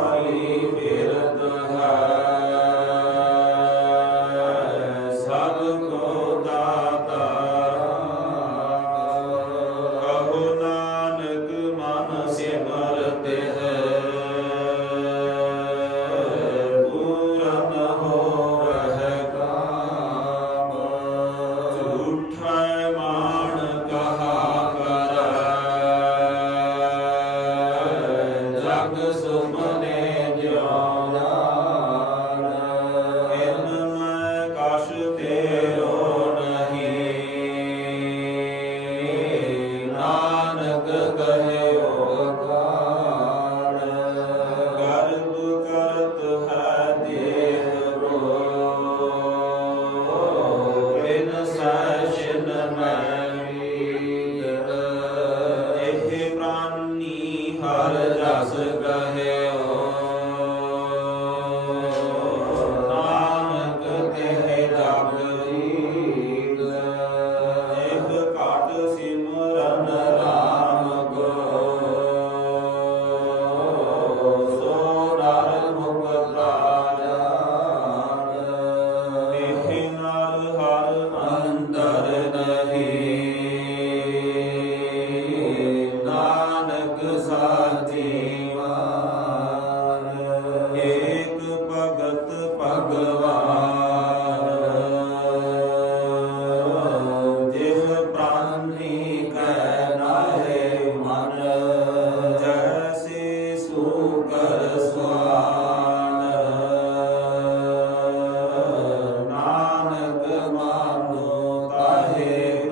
عليه सुमने